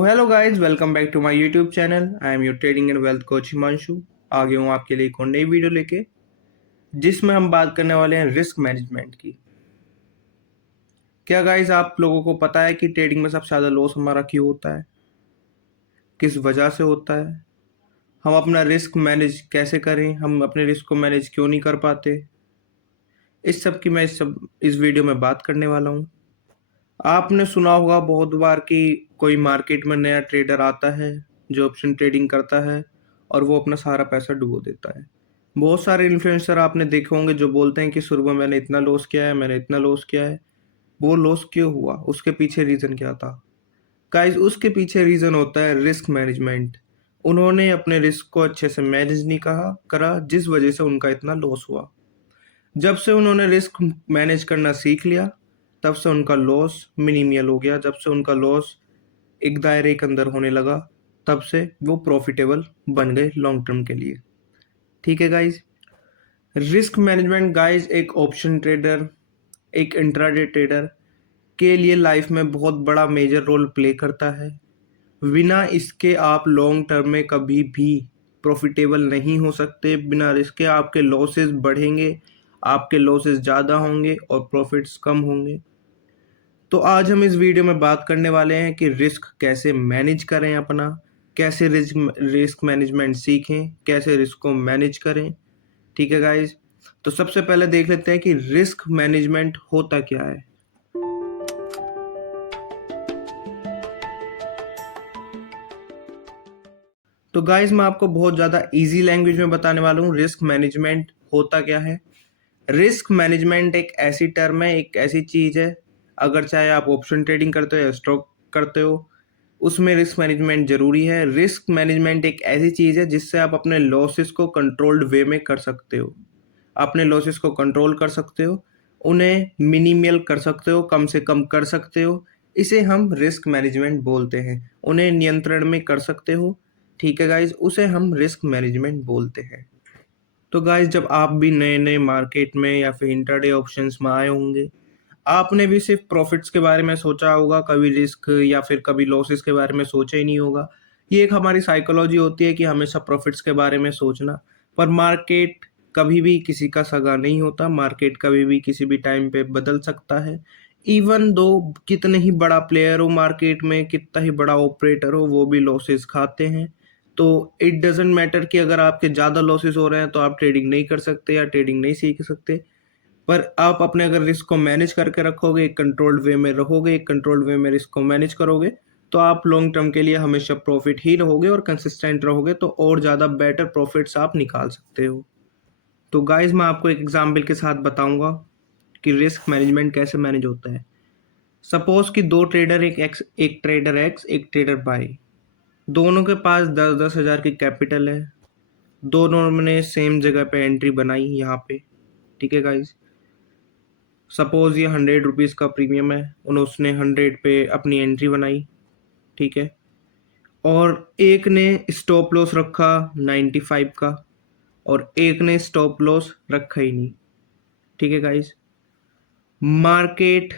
Hello guys, welcome back to my YouTube channel. I am your trading and wealth coach Himanshu. आ गया हूँ आपके लिए एक और नई वीडियो लेके, जिसमें हम बात करने वाले हैं रिस्क मैनेजमेंट की। क्या गाइस, आप लोगों को पता है कि ट्रेडिंग में सबसे ज़्यादा लॉस हमारा क्यों होता है, किस वजह से होता है, हम अपना रिस्क मैनेज कैसे करें, हम अपने रिस्क को मैनेज क्यों नहीं कर पाते। इस सब की मैं इस वीडियो में बात करने वाला हूँ। आपने सुना होगा बहुत बार कि कोई मार्केट में नया ट्रेडर आता है जो ऑप्शन ट्रेडिंग करता है और वो अपना सारा पैसा डुबो देता है। बहुत सारे इन्फ्लुएंसर आपने देखे होंगे जो बोलते हैं कि शुरू में मैंने इतना लॉस किया है, मैंने इतना लॉस किया है। वो लॉस क्यों हुआ, उसके पीछे रीज़न क्या था? गाइस, उसके पीछे रीज़न होता है रिस्क मैनेजमेंट। उन्होंने अपने रिस्क को अच्छे से मैनेज नहीं करा, जिस वजह से उनका इतना लॉस हुआ। जब से उन्होंने रिस्क मैनेज करना सीख लिया, तब से उनका लॉस मिनिमल हो गया। जब से उनका लॉस एक दायरे के अंदर होने लगा, तब से वो प्रॉफिटेबल बन गए लॉन्ग टर्म के लिए। ठीक है गाइज। रिस्क मैनेजमेंट गाइज एक ऑप्शन ट्रेडर, एक इंट्राडे ट्रेडर के लिए लाइफ में बहुत बड़ा मेजर रोल प्ले करता है। बिना इसके आप लॉन्ग टर्म में कभी भी प्रॉफिटेबल नहीं हो सकते। बिना रिस्क के आपके लॉसेस बढ़ेंगे, आपके लॉसेस ज़्यादा होंगे और प्रॉफिट्स कम होंगे। तो आज हम इस वीडियो में बात करने वाले हैं कि रिस्क कैसे मैनेज करें अपना, कैसे रिस्क मैनेजमेंट सीखें, कैसे रिस्क को मैनेज करें। ठीक है गाइज, तो सबसे पहले देख लेते हैं कि रिस्क मैनेजमेंट होता क्या है। तो गाइज, मैं आपको बहुत ज़्यादा इजी लैंग्वेज में बताने वाला हूँ रिस्क मैनेजमेंट होता क्या है। रिस्क मैनेजमेंट एक ऐसी टर्म है, एक ऐसी चीज़ है, अगर चाहे आप ऑप्शन ट्रेडिंग करते हो या स्टॉक करते हो, उसमें रिस्क मैनेजमेंट ज़रूरी है। रिस्क मैनेजमेंट एक ऐसी चीज़ है जिससे आप अपने लॉसेस को कंट्रोल्ड वे में कर सकते हो। अपने लॉसेस को कंट्रोल कर सकते हो, उन्हें मिनिमल कर सकते हो, कम से कम कर सकते हो। इसे हम रिस्क मैनेजमेंट बोलते हैं। उन्हें नियंत्रण में कर सकते हो। ठीक है गाइज, उसे हम रिस्क मैनेजमेंट बोलते हैं। तो गाइज, जब आप भी नए नए मार्केट में या फिर इंट्राडे ऑप्शंस में आए होंगे, आपने भी सिर्फ प्रॉफिट्स के बारे में सोचा होगा, कभी रिस्क या फिर कभी लॉसेस के बारे में सोचा ही नहीं होगा। ये एक हमारी साइकोलॉजी होती है कि हमेशा प्रॉफिट्स के बारे में सोचना। पर मार्केट कभी भी किसी का सगा नहीं होता। मार्केट कभी भी किसी भी टाइम पे बदल सकता है। इवन दो कितने ही बड़ा प्लेयर हो मार्केट में, कितना ही बड़ा ऑपरेटर हो, वो भी लॉसेस खाते हैं। तो इट डजेंट मैटर कि अगर आपके ज़्यादा लॉसेस हो रहे हैं तो आप ट्रेडिंग नहीं कर सकते या ट्रेडिंग नहीं सीख सकते। पर आप अपने अगर रिस्क को मैनेज करके रखोगे, एक कंट्रोल्ड वे में रहोगे, एक कंट्रोल्ड वे में रिस्क को मैनेज करोगे, तो आप लॉन्ग टर्म के लिए हमेशा प्रॉफिट ही रहोगे और कंसिस्टेंट रहोगे, तो और ज़्यादा बेटर प्रॉफिट्स आप निकाल सकते हो। तो गाइज, मैं आपको एक एग्जाम्पल के साथ बताऊंगा कि रिस्क मैनेजमेंट कैसे मैनेज होता है। सपोज कि दो ट्रेडर, एक ट्रेडर एक्स, एक ट्रेडर बाई, दोनों के पास 10-10 हज़ार की कैपिटल है। दोनों ने सेम जगह पे एंट्री बनाई यहाँ पे। ठीक है गाइज, सपोज ये 100 रुपीज़ का प्रीमियम है, उसने 100 पे अपनी एंट्री बनाई। ठीक है, और एक ने स्टॉप लॉस रखा 95 का और एक ने स्टॉप लॉस रखा ही नहीं। ठीक है गाइज, मार्केट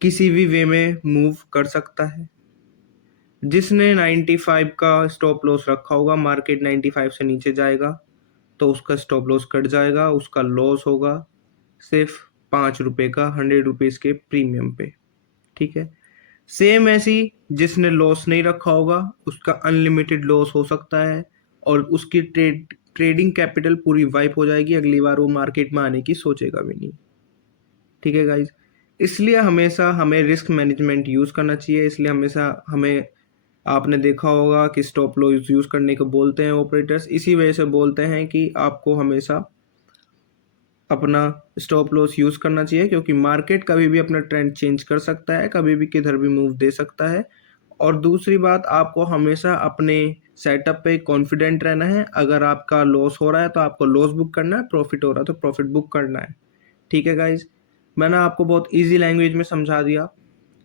किसी भी वे में मूव कर सकता है। जिसने 95 का स्टॉप लॉस रखा होगा, मार्केट 95 से नीचे जाएगा तो उसका स्टॉप लॉस कट जाएगा, उसका लॉस होगा सिर्फ 5 रुपये का 100 रुपीज़ के प्रीमियम पे। ठीक है, सेम ऐसी जिसने लॉस नहीं रखा होगा, उसका अनलिमिटेड लॉस हो सकता है और उसकी ट्रेडिंग कैपिटल पूरी वाइप हो जाएगी। अगली बार वो मार्केट में आने की सोचेगा भी नहीं। ठीक है गाइज, इसलिए हमेशा हमें रिस्क मैनेजमेंट यूज़ करना चाहिए। इसलिए हमेशा हमें, आपने देखा होगा कि स्टॉप लॉस यूज़ करने को बोलते हैं ऑपरेटर्स, इसी वजह से बोलते हैं कि आपको हमेशा अपना स्टॉप लॉस यूज़ करना चाहिए, क्योंकि मार्केट कभी भी अपना ट्रेंड चेंज कर सकता है, कभी भी किधर भी मूव दे सकता है। और दूसरी बात, आपको हमेशा अपने सेटअप पे कॉन्फिडेंट रहना है। अगर आपका लॉस हो रहा है तो आपको लॉस बुक करना है, प्रॉफिट हो रहा है तो प्रॉफिट बुक करना है। ठीक है गाइज, मैंने आपको बहुत ईजी लैंग्वेज में समझा दिया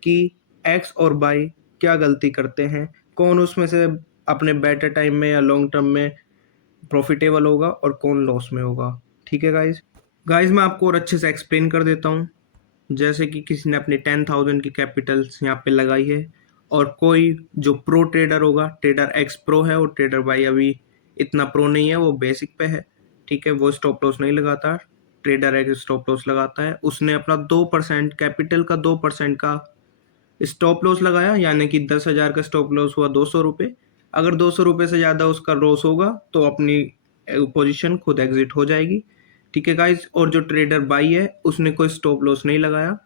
कि एक्स और बाई क्या गलती करते हैं, कौन उसमें से अपने बेटर टाइम में या लॉन्ग टर्म में प्रॉफिटेबल होगा और कौन लॉस में होगा। ठीक है गाइज, मैं आपको और अच्छे से एक्सप्लेन कर देता हूँ। जैसे कि किसी ने अपनी 10,000 की कैपिटल्स यहाँ पे लगाई है और कोई जो प्रो ट्रेडर होगा, ट्रेडर एक्स प्रो है और ट्रेडर वाई अभी इतना प्रो नहीं है, वो बेसिक पे है, ठीक है, वो स्टॉप लॉस नहीं लगाता, ट्रेडर एक्स स्टॉप लॉस लगाता है। उसने अपना 2% कैपिटल का 2% का स्टॉप लॉस लगाया, यानी कि 10,000 का स्टॉप लॉस हुआ 200 रुपये। अगर 200 रुपये से ज़्यादा उसका लॉस होगा तो अपनी पोजीशन खुद एग्जिट हो जाएगी, ठीक है गाइज। और जो ट्रेडर बाई है उसने कोई स्टॉप लॉस नहीं लगाया,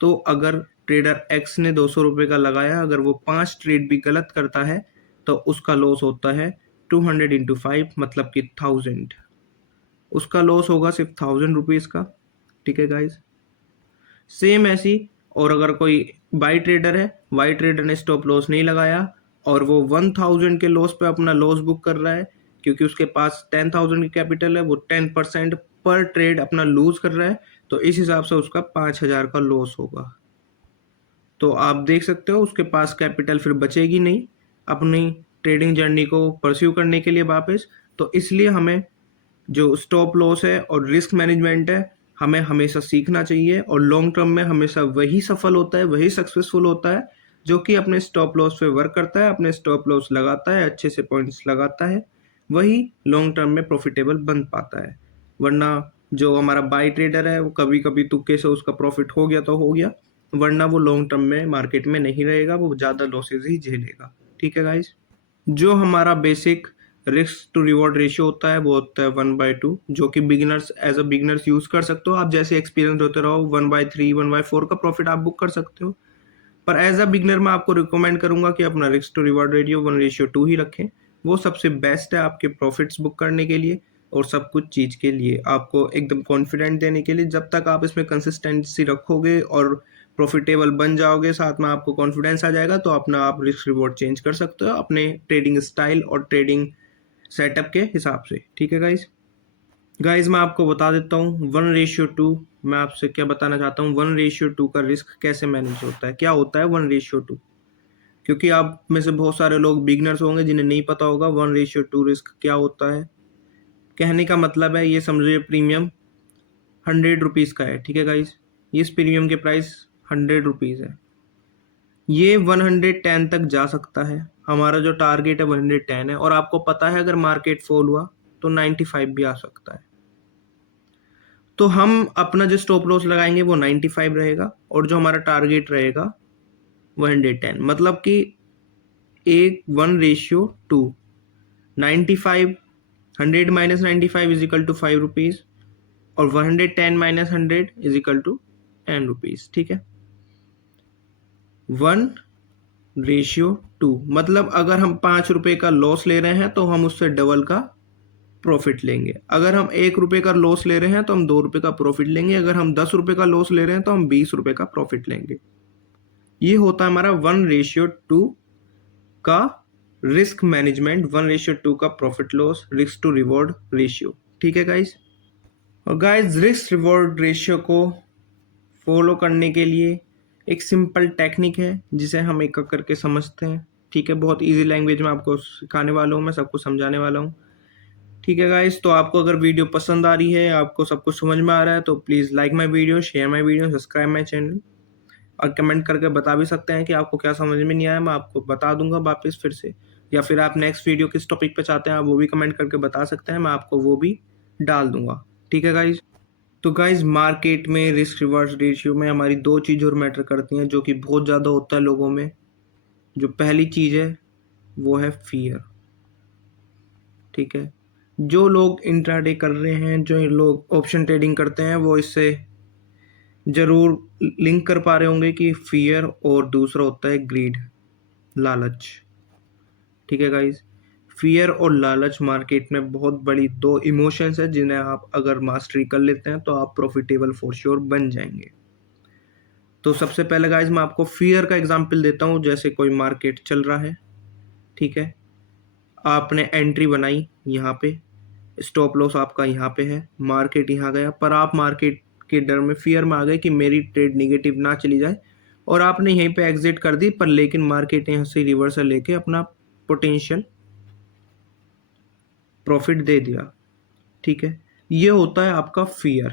तो अगर ट्रेडर एक्स ने 200 रुपये का लगाया, अगर वो 5 ट्रेड भी गलत करता है तो उसका लॉस होता है 200 इंटू 5, मतलब कि 1000। उसका लॉस होगा सिर्फ 1000 रुपीज़ का, ठीक है गाइज। सेम ऐसी, और अगर कोई बाई ट्रेडर है, बाई ट्रेडर ने स्टॉप लॉस नहीं लगाया और वो 1000 के लॉस पे अपना लॉस बुक कर रहा है, क्योंकि उसके पास 10,000 की कैपिटल है, वो 10% पर ट्रेड अपना लूज कर रहा है, तो इस हिसाब से उसका 5,000 का लॉस होगा। तो आप देख सकते हो उसके पास कैपिटल फिर बचेगी नहीं अपनी ट्रेडिंग जर्नी को परस्यू करने के लिए वापस। तो इसलिए हमें जो स्टॉप लॉस है और रिस्क मैनेजमेंट है, हमें हमेशा सीखना चाहिए, और लॉन्ग टर्म में हमेशा वही सफल होता है, वही सक्सेसफुल होता है जो कि अपने स्टॉप लॉस पे वर्क करता है, अपने स्टॉप लॉस लगाता है, अच्छे से पॉइंट्स लगाता है, वही लॉन्ग टर्म में प्रॉफिटेबल बन पाता है। वरना जो हमारा बाई ट्रेडर है वो कभी कभी तुक्के से उसका प्रॉफिट हो गया तो हो गया, वरना वो लॉन्ग टर्म में मार्केट में नहीं रहेगा, वो ज़्यादा लॉसेज ही झेलेगा, ठीक है गाइज। जो हमारा basic risk to reward ratio होता है वो होता है 1/2, जो कि beginners as a beginners use कर सकते हो। आप जैसे एक्सपीरियंस होते रहो 1/3 1/4 का प्रॉफिट आप बुक कर सकते हो, पर एज अ बिगिनर मैं आपको रिकमेंड करूंगा कि अपना रिस्क टू रिवॉर्ड रेशियो 1/2 ही रखें। वो सबसे बेस्ट है आपके प्रॉफिट्स बुक करने के लिए और सब कुछ चीज़ के लिए, आपको एकदम कॉन्फिडेंट देने के लिए। जब तक आप इसमें कंसिस्टेंसी रखोगे और प्रॉफिटेबल बन जाओगे, साथ में आपको कॉन्फिडेंस आ जाएगा, तो अपना आप रिस्क रिवॉर्ड चेंज कर सकते हो अपने ट्रेडिंग स्टाइल और ट्रेडिंग सेटअप के हिसाब से, ठीक है गाइज। गाइज मैं आपको बता देता हूँ 1/2, मैं आपसे क्या बताना चाहता हूँ, 1/2 का रिस्क कैसे मैनेज होता है, क्या होता है 1/2। क्योंकि आप में से बहुत सारे लोग बिगनर्स होंगे जिन्हें नहीं पता होगा 1/2 रिस्क क्या होता है। कहने का मतलब है, ये समझिए प्रीमियम 100 रुपीज़ का है, ठीक है गाइज, इस प्रीमियम के प्राइस 100 रुपीज़ है, ये 110 तक जा सकता है। हमारा जो टारगेट है 110 है, और आपको पता है अगर मार्केट फॉल हुआ तो 95 भी आ सकता है। तो हम अपना जो स्टॉप लॉस लगाएंगे वो 95 रहेगा, और जो हमारा टारगेट रहेगा 110, मतलब कि एक 1/2, 95, 100 minus 95 is equal to 5 rupees, और 110 minus 100 is equal to 10 rupees, ठीक है। 1/2, मतलब अगर हम 5 रुपये का लॉस ले रहे हैं तो हम उससे डबल का प्रॉफिट लेंगे। अगर हम 1 रुपये का लॉस ले रहे हैं तो हम 2 रुपये का प्रॉफिट लेंगे। अगर हम 10 रुपये का लॉस ले रहे हैं तो हम 20 रुपये का प्रॉफिट लेंगे। ये होता है हमारा 1/2 का रिस्क मैनेजमेंट, 1/2 का profit loss risk to reward ratio, ठीक है गाइज। और गाइज रिस्क रिवॉर्ड रेशियो को फॉलो करने के लिए एक सिंपल टेक्निक है जिसे हम एक एक करके समझते हैं, ठीक है। बहुत इजी लैंग्वेज में आपको सिखाने वाला हूँ, मैं सबको समझाने वाला हूँ, ठीक है गाइस। तो आपको अगर वीडियो पसंद आ रही है, आपको सब कुछ समझ में आ रहा है, तो please like my video, share my video, subscribe my channel, और कमेंट करके बता भी सकते हैं कि आपको क्या समझ में नहीं आया, मैं आपको बता दूंगा वापस फिर से। या फिर आप नेक्स्ट वीडियो किस टॉपिक पे चाहते हैं आप वो भी कमेंट करके बता सकते हैं, मैं आपको वो भी डाल दूंगा, ठीक है गाइज। तो गाइज मार्केट में रिस्क रिवॉर्ड रेशियो में हमारी दो चीज़ और मैटर करती हैं, जो कि बहुत ज़्यादा होता है लोगों में। जो पहली चीज़ है वो है फियर, ठीक है। जो लोग इंट्राडे कर रहे हैं, जो लोग ऑप्शन ट्रेडिंग करते हैं, वो इससे ज़रूर लिंक कर पा रहे होंगे कि फियर और दूसरा होता है ग्रीड, लालच, ठीक है गाइज। फियर और लालच मार्केट में बहुत बड़ी दो इमोशंस है, जिन्हें आप अगर मास्टरी कर लेते हैं तो आप प्रॉफिटेबल फॉर श्योर बन जाएंगे। तो सबसे पहले गाइज मैं आपको फियर का एग्जांपल देता हूँ। जैसे कोई मार्केट चल रहा है, ठीक है, आपने एंट्री बनाई, यहाँ पे स्टॉप लॉस आपका यहाँ पे है, मार्केट यहाँ गया, पर आप मार्केट के डर में फियर में आ गए कि मेरी ट्रेड नेगेटिव ना चली जाए, और आपने यहीं पे एग्जिट कर दी, पर लेकिन मार्केट यहाँ से रिवर्सल लेके अपना पोटेंशियल प्रॉफिट दे दिया, ठीक है। ये होता है आपका फियर।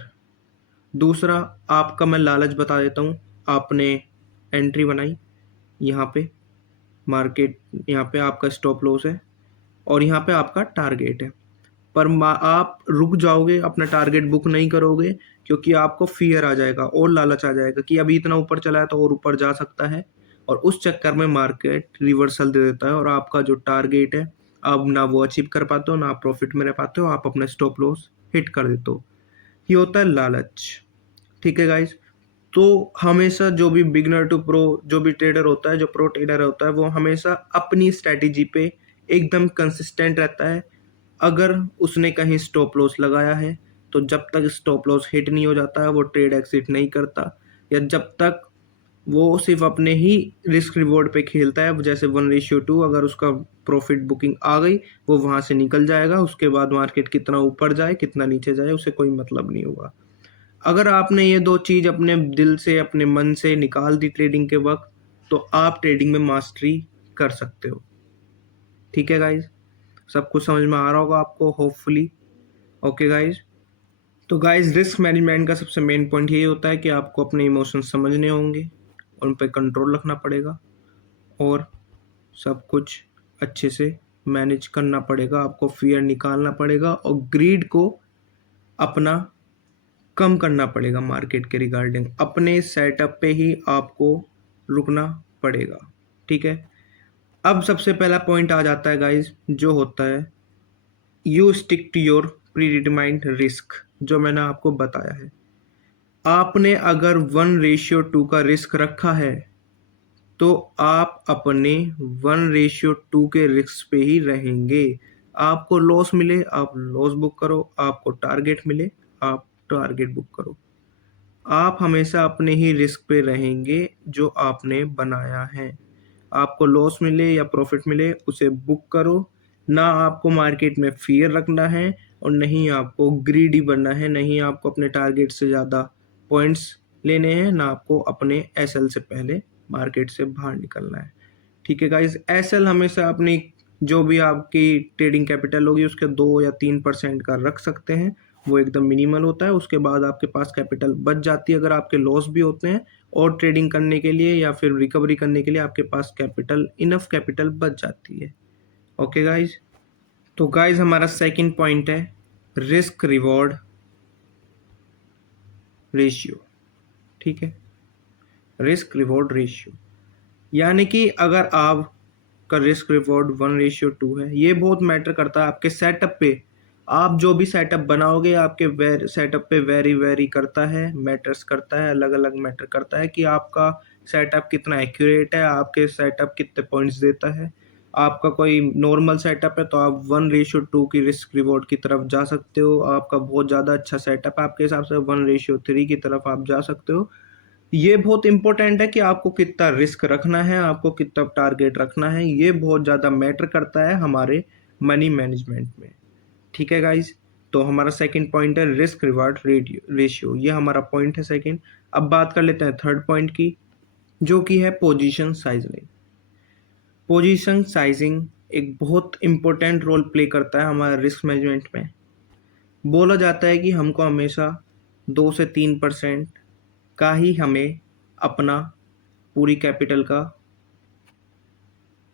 दूसरा आपका मैं लालच बता देता हूँ। आपने एंट्री बनाई यहाँ पे, मार्केट, यहाँ पे आपका स्टॉप लॉस है और यहाँ पे आपका टारगेट है। पर आप रुक जाओगे, अपना टारगेट बुक नहीं करोगे, क्योंकि आपको फियर आ जाएगा और लालच आ जाएगा कि अभी इतना ऊपर चला है तो और ऊपर जा सकता है, और उस चक्कर में मार्केट रिवर्सल दे देता है और आपका जो टारगेट है अब ना वो अचीव कर पाते हो, ना आप प्रॉफिट में रह पाते हो, आप अपना स्टॉप लॉस हिट कर देते हो। ये होता है लालच। ठीक है गाइस। तो हमेशा जो भी बिगनर टू प्रो जो भी ट्रेडर होता है, जो प्रो ट्रेडर होता है, वो हमेशा अपनी स्ट्रैटेजी पे एकदम कंसिस्टेंट रहता है। अगर उसने कहीं स्टॉप लॉस लगाया है तो जब तक स्टॉप लॉस हिट नहीं हो जाता है वो ट्रेड एग्जिट नहीं करता, या जब तक वो सिर्फ अपने ही रिस्क रिवॉर्ड पे खेलता है। जैसे 1:2, अगर उसका प्रॉफिट बुकिंग आ गई वो वहां से निकल जाएगा, उसके बाद मार्केट कितना ऊपर जाए कितना नीचे जाए उसे कोई मतलब नहीं होगा। अगर आपने ये दो चीज अपने दिल से अपने मन से निकाल दी ट्रेडिंग के वक्त, तो आप ट्रेडिंग में मास्टरी कर सकते हो। ठीक है गाइज, सब कुछ समझ में आ रहा होगा आपको होपफुली। Okay guys. तो गाइज, रिस्क मैनेजमेंट का सबसे मेन पॉइंट यही होता है कि आपको अपने इमोशंस समझने होंगे, उन पर कंट्रोल रखना पड़ेगा और सब कुछ अच्छे से मैनेज करना पड़ेगा। आपको फियर निकालना पड़ेगा और ग्रीड को अपना कम करना पड़ेगा। मार्केट के रिगार्डिंग अपने सेटअप पे ही आपको रुकना पड़ेगा। ठीक है। अब सबसे पहला पॉइंट आ जाता है गाइज, जो होता है you stick to your predetermined risk. जो मैंने आपको बताया है, आपने अगर 1:2 का रिस्क रखा है तो आप अपने 1:2 के रिस्क पे ही रहेंगे। आपको लॉस मिले आप लॉस बुक करो, आपको टारगेट मिले आप टारगेट बुक करो। आप हमेशा अपने ही रिस्क पे रहेंगे जो आपने बनाया है। आपको लॉस मिले या प्रॉफिट मिले उसे बुक करो। ना आपको मार्केट में फियर रखना है और नहीं आपको ग्रीडी बनना है, नहीं आपको अपने टारगेट से ज़्यादा पॉइंट्स लेने हैं, ना आपको अपने एसएल से पहले मार्केट से बाहर निकलना है। ठीक है गाइज। एसएल हमेशा अपनी जो भी आपकी ट्रेडिंग कैपिटल होगी उसके 2 या 3% का रख सकते हैं, वो एकदम मिनिमल होता है। उसके बाद आपके पास कैपिटल बच जाती है। अगर आपके लॉस भी होते हैं और ट्रेडिंग करने के लिए या फिर रिकवरी करने के लिए आपके पास कैपिटल इनफ कैपिटल बच जाती है। Okay guys. तो गाइज, हमारा सेकंड पॉइंट है रिस्क रिवॉर्ड रेशियो। ठीक है, रिस्क रिवॉर्ड रेशियो यानी कि अगर आप का रिस्क रिवॉर्ड 1:2 है, ये बहुत मैटर करता है आपके सेटअप पे। आप जो भी सेटअप बनाओगे आपके सेटअप पे वेरी वेरी करता है, मैटर्स करता है, अलग अलग मैटर करता है कि आपका सेटअप कितना एक्यूरेट है, आपके सेटअप कितने पॉइंट्स देता है। आपका कोई नॉर्मल सेटअप है तो आप 1:2 की रिस्क रिवॉर्ड की तरफ जा सकते हो। आपका बहुत ज़्यादा अच्छा सेटअप है आपके हिसाब से 1:3 की तरफ आप जा सकते हो। ये बहुत इंपॉर्टेंट है कि आपको कितना रिस्क रखना है, आपको कितना टारगेट रखना है, ये बहुत ज़्यादा मैटर करता है हमारे मनी मैनेजमेंट में। ठीक है गाइज। तो हमारा सेकंड पॉइंट है रिस्क रिवार्ड रेशियो, ये हमारा पॉइंट है सेकंड। अब बात कर लेते हैं थर्ड पॉइंट की, जो कि है पोजीशन साइजिंग। पोजीशन साइजिंग एक बहुत इंपॉर्टेंट रोल प्ले करता है हमारे रिस्क मैनेजमेंट में। बोला जाता है कि हमको हमेशा 2 से 3% का ही हमें अपना पूरी कैपिटल का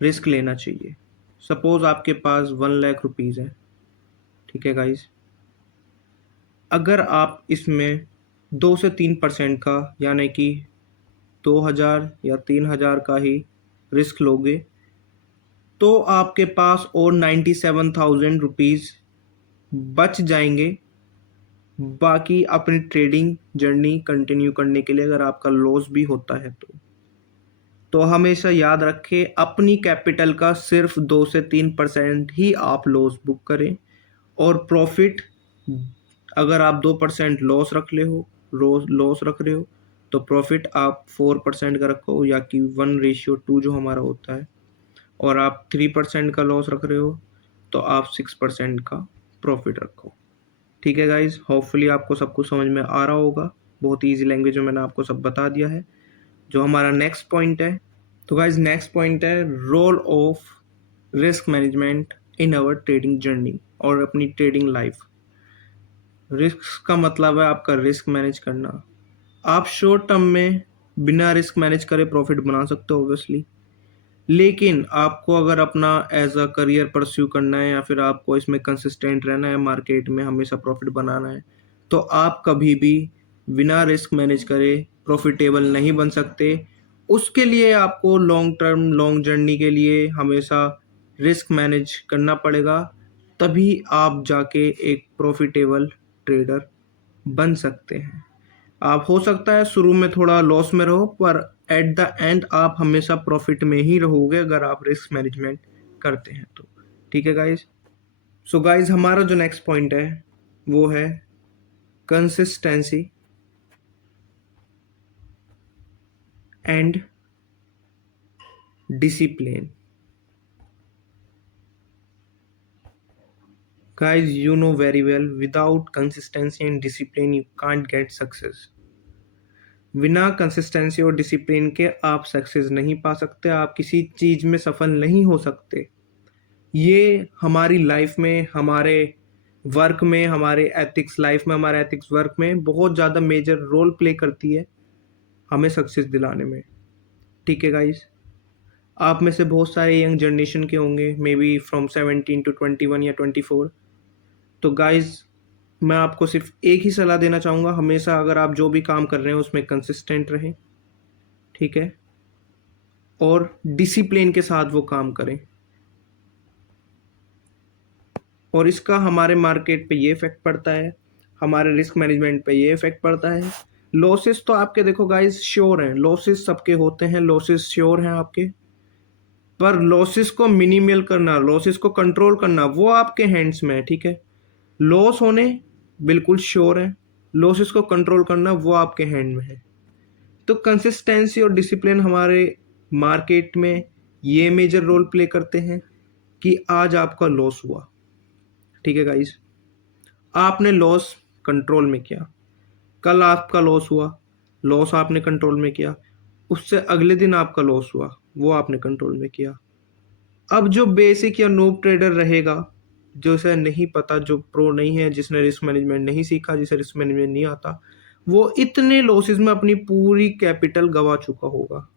रिस्क लेना चाहिए। सपोज आपके पास 1 लाख रुपीज़ है। ठीक है गाइज। अगर आप इसमें 2 से 3% का यानी कि 2,000 या 3,000 का ही रिस्क लोगे तो आपके पास और 97,000 रुपीज़ बच जाएंगे, बाकी अपनी ट्रेडिंग जर्नी कंटिन्यू करने के लिए अगर आपका लॉस भी होता है तो हमेशा याद रखें अपनी कैपिटल का सिर्फ 2 से 3% ही आप लॉस बुक करें, और प्रॉफिट अगर आप 2% लॉस रख रहे हो तो प्रॉफिट आप 4% का रखो, या कि 1:2 जो हमारा होता है, और आप 3% का लॉस रख रहे हो तो आप 6% का प्रॉफिट रखो। ठीक है गाइज, होपफुली आपको सब कुछ समझ में आ रहा होगा। बहुत ईजी लैंग्वेज में मैंने आपको सब बता दिया है। जो हमारा नेक्स्ट पॉइंट है, तो गाइज नेक्स्ट पॉइंट है role of risk management in our trading journey और अपनी ट्रेडिंग लाइफ। रिस्क का मतलब है आपका रिस्क मैनेज करना। आप शॉर्ट टर्म में बिना रिस्क मैनेज करे प्रॉफिट बना सकते हो ऑब्वियसली, लेकिन आपको अगर अपना एज अ करियर परस्यू करना है या फिर आपको इसमें कंसिस्टेंट रहना है, मार्केट में हमेशा प्रॉफिट बनाना है, तो आप कभी भी बिना रिस्क मैनेज करे प्रॉफिटेबल नहीं बन सकते। उसके लिए आपको लॉन्ग टर्म लॉन्ग जर्नी के लिए हमेशा रिस्क मैनेज करना पड़ेगा, तभी आप जाके एक प्रॉफिटेबल ट्रेडर बन सकते हैं। आप हो सकता है शुरू में थोड़ा लॉस में रहो, पर एट द एंड आप हमेशा प्रॉफिट में ही रहोगे अगर आप रिस्क मैनेजमेंट करते हैं तो। ठीक है गाइज। सो गाइज, हमारा जो नेक्स्ट पॉइंट है वो है consistency and discipline. Guys, you know very well, without consistency and discipline, you can't get success. बिना कंसिस्टेंसी और डिसिप्लिन के आप सक्सेस नहीं पा सकते, आप किसी चीज़ में सफल नहीं हो सकते। ये हमारी लाइफ में, हमारे वर्क में, हमारे एथिक्स लाइफ में, हमारे एथिक्स वर्क में बहुत ज़्यादा मेजर रोल प्ले करती है हमें सक्सेस दिलाने में। ठीक है गाइस, आप में से बहुत सारे यंग जनरेशन के होंगे, मे बी फ्रॉम 17 to 21 या 24। तो गाइज, मैं आपको सिर्फ एक ही सलाह देना चाहूँगा, हमेशा अगर आप जो भी काम कर रहे हैं उसमें कंसिस्टेंट रहें, ठीक है, और डिसिप्लिन के साथ वो काम करें। और इसका हमारे मार्केट पे ये इफेक्ट पड़ता है, हमारे रिस्क मैनेजमेंट पे ये इफेक्ट पड़ता है। लॉसेस तो आपके देखो गाइज श्योर हैं, लॉसेस सबके होते हैं, लॉसेस श्योर हैं आपके, पर लॉसेस को मिनिमल करना, लॉसेस को कंट्रोल करना वो आपके हैंड्स में है। ठीक है, लॉस होने बिल्कुल श्योर है, लॉसेस को कंट्रोल करना वो आपके हैंड में है। तो कंसिस्टेंसी और डिसिप्लिन हमारे मार्केट में ये मेजर रोल प्ले करते हैं कि आज आपका लॉस हुआ, ठीक है गाइस, आपने लॉस कंट्रोल में किया, कल आपका लॉस हुआ, लॉस आपने कंट्रोल में किया, उससे अगले दिन आपका लॉस हुआ, वो आपने कंट्रोल में किया। अब जो बेसिक या नूब ट्रेडर रहेगा, जो इसे नहीं पता, जो प्रो नहीं है, जिसने रिस्क मैनेजमेंट नहीं सीखा, जिसे रिस्क मैनेजमेंट नहीं आता, वो इतने लॉसेस में अपनी पूरी कैपिटल गवा चुका होगा,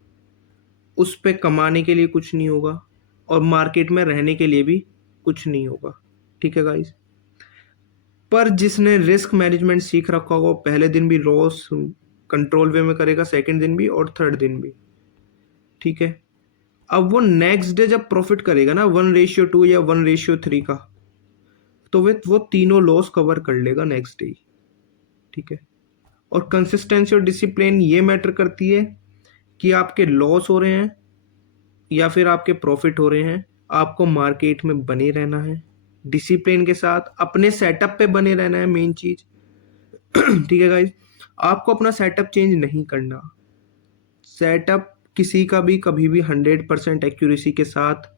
उस पे कमाने के लिए कुछ नहीं होगा और मार्केट में रहने के लिए भी कुछ नहीं होगा। ठीक है गाइस, पर जिसने रिस्क मैनेजमेंट सीख रखा होगा, पहले दिन भी लॉस कंट्रोल वे में करेगा, सेकंड दिन भी और थर्ड दिन भी। ठीक है, अब वो नेक्स्ट डे जब प्रॉफिट करेगा ना 1:2 या 1:3 का, तो वो तीनों लॉस कवर कर लेगा नेक्स्ट डे। ठीक है, और कंसिस्टेंसी और डिसिप्लिन ये मैटर करती है कि आपके लॉस हो रहे हैं या फिर आपके प्रॉफिट हो रहे हैं, आपको मार्केट में बने रहना है, डिसिप्लिन के साथ अपने सेटअप पे बने रहना है, मेन चीज। ठीक है गाइज, आपको अपना सेटअप चेंज नहीं करना। सेटअप किसी का भी कभी भी 100% एक्यूरेसी के साथ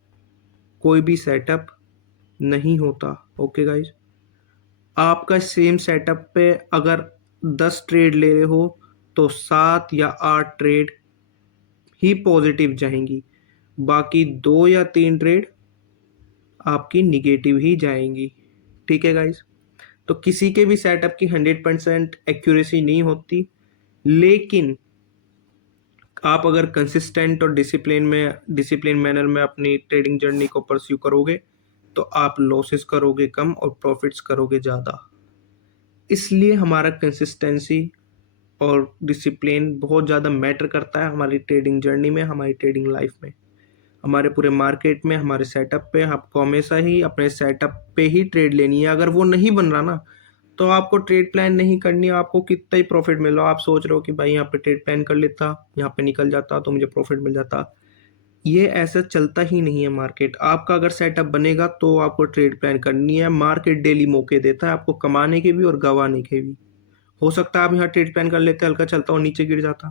कोई भी सेटअप नहीं होता। ओके गाइज, आपका सेम सेटअप पे अगर 10 ट्रेड ले रहे हो तो 7 या 8 ट्रेड ही पॉजिटिव जाएंगी, बाकी 2 या 3 ट्रेड आपकी निगेटिव ही जाएंगी। ठीक है गाइज, तो किसी के भी सेटअप की 100% एक्यूरेसी नहीं होती, लेकिन आप अगर कंसिस्टेंट और डिसिप्लिन मैनर में अपनी ट्रेडिंग जर्नी को परस्यू करोगे तो आप लॉसेस करोगे कम और प्रॉफिट्स करोगे ज़्यादा। इसलिए हमारा कंसिस्टेंसी और डिसिप्लिन बहुत ज़्यादा मैटर करता है हमारी ट्रेडिंग जर्नी में, हमारी ट्रेडिंग लाइफ में, हमारे पूरे मार्केट में, हमारे सेटअप पे। आपको हमेशा ही अपने सेटअप पे ही ट्रेड लेनी है। अगर वो नहीं बन रहा ना, तो आपको ट्रेड प्लान नहीं करनी है, आपको कितना ही प्रॉफिट मिल रहा हो, आप सोच रहे हो कि भाई यहाँ पे ट्रेड प्लान कर लेता, यहाँ पे निकल जाता तो मुझे प्रॉफिट मिल जाता। ये ऐसा चलता ही नहीं है मार्केट। आपका अगर सेटअप बनेगा तो आपको ट्रेड प्लान करनी है। मार्केट डेली मौके देता है आपको कमाने के भी और गंवाने के भी। हो सकता है आप यहाँ ट्रेड प्लान कर लेते, हल्का चलता और नीचे गिर जाता,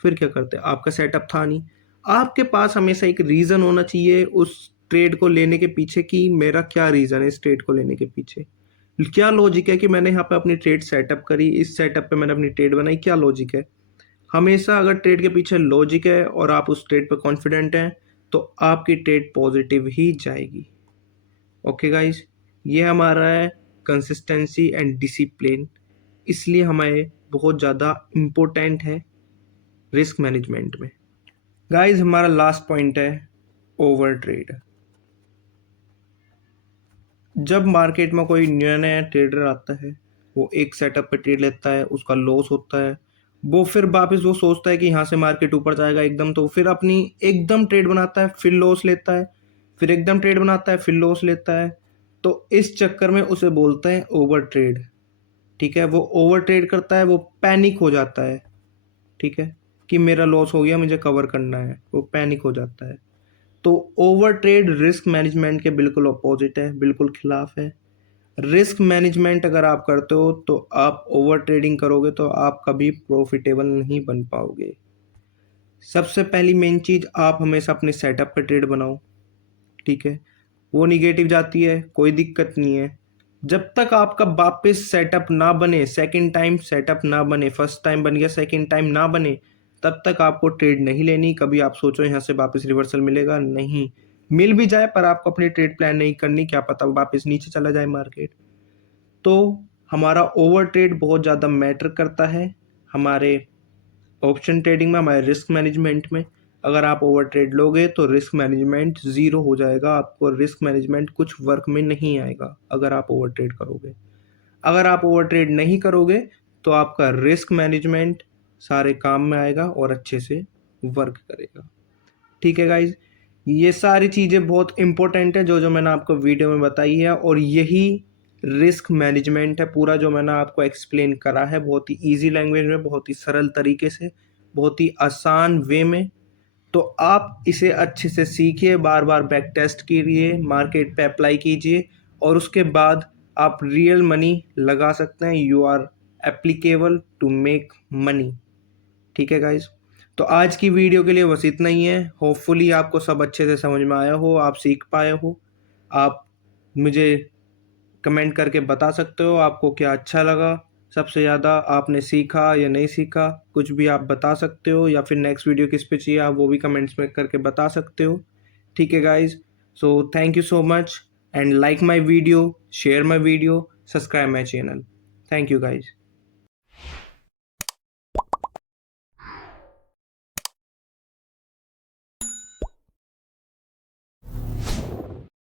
फिर क्या करते? आपका सेटअप था नहीं। आपके पास हमेशा एक रीज़न होना चाहिए उस ट्रेड को लेने के पीछे कि मेरा क्या रीज़न है इस ट्रेड को लेने के पीछे, क्या लॉजिक है कि मैंने यहाँ पे अपनी ट्रेड सेटअप करी, इस सेटअप पे मैंने अपनी ट्रेड बनाई, क्या लॉजिक है। हमेशा अगर ट्रेड के पीछे लॉजिक है और आप उस ट्रेड पे कॉन्फिडेंट हैं तो आपकी ट्रेड पॉजिटिव ही जाएगी। ओके गाइज, ये हमारा है कंसिस्टेंसी एंड डिसिप्लिन, इसलिए हमें बहुत ज़्यादा इम्पोर्टेंट है रिस्क मैनेजमेंट में। गाइज, हमारा लास्ट पॉइंट है ओवर ट्रेड। जब मार्केट में कोई नया नया ट्रेडर आता है, वो एक सेटअप पे ट्रेड लेता है, उसका लॉस होता है, वो फिर वापस वो सोचता है कि यहाँ से मार्केट ऊपर जाएगा एकदम, तो फिर अपनी एकदम ट्रेड बनाता है, फिर लॉस लेता है, फिर एकदम ट्रेड बनाता है, फिर लॉस लेता है। तो इस चक्कर में उसे बोलते हैं ओवर ट्रेड। ठीक है, वो ओवर ट्रेड करता है, वो पैनिक हो जाता है। ठीक है, कि मेरा लॉस हो गया, मुझे कवर करना है, वो पैनिक हो जाता है। तो ओवर ट्रेड रिस्क मैनेजमेंट के बिल्कुल अपोजिट है, बिल्कुल खिलाफ है। रिस्क मैनेजमेंट अगर आप करते हो तो आप ओवर ट्रेडिंग करोगे तो आप कभी प्रॉफिटेबल नहीं बन पाओगे। सबसे पहली मेन चीज, आप हमेशा अपने सेटअप पे ट्रेड बनाओ। ठीक है, वो निगेटिव जाती है, कोई दिक्कत नहीं है। जब तक आपका वापस सेटअप ना बने, सेकंड टाइम सेटअप ना बने, फर्स्ट टाइम बन गया सेकंड टाइम ना बने, तब तक आपको ट्रेड नहीं लेनी। कभी आप सोचो यहाँ से वापस रिवर्सल मिलेगा, नहीं। मिल भी जाए पर आपको अपनी ट्रेड प्लान नहीं करनी, क्या पता वापस नीचे चला जाए मार्केट। तो हमारा ओवर ट्रेड बहुत ज़्यादा मैटर करता है हमारे ऑप्शन ट्रेडिंग में, हमारे रिस्क मैनेजमेंट में। अगर आप ओवर ट्रेड लोगे तो रिस्क मैनेजमेंट ज़ीरो हो जाएगा, आपको रिस्क मैनेजमेंट कुछ वर्क में नहीं आएगा अगर आप ओवर ट्रेड करोगे। अगर आप ओवर ट्रेड नहीं करोगे तो आपका रिस्क मैनेजमेंट सारे काम में आएगा और अच्छे से वर्क करेगा। ठीक है गाइज, ये सारी चीज़ें बहुत इंपॉर्टेंट है जो जो मैंने आपको वीडियो में बताई है, और यही रिस्क मैनेजमेंट है पूरा जो मैंने आपको एक्सप्लेन करा है, बहुत ही इजी लैंग्वेज में, बहुत ही सरल तरीके से, बहुत ही आसान वे में। तो आप इसे अच्छे से सीखिए, बार बार बैक टेस्ट कीजिए, मार्केट पे अप्लाई कीजिए, और उसके बाद आप रियल मनी लगा सकते हैं। You are applicable to make money. ठीक है गाइज, तो आज की वीडियो के लिए बस इतना ही है। होपफुली आपको सब अच्छे से समझ में आया हो, आप सीख पाए हो। आप मुझे कमेंट करके बता सकते हो आपको क्या अच्छा लगा, सबसे ज़्यादा आपने सीखा या नहीं सीखा, कुछ भी आप बता सकते हो, या फिर नेक्स्ट वीडियो किस पे चाहिए आप वो भी कमेंट्स में करके बता सकते हो। ठीक है guys, so thank you so much, and like my video, share my video, subscribe my channel. Thank you guys.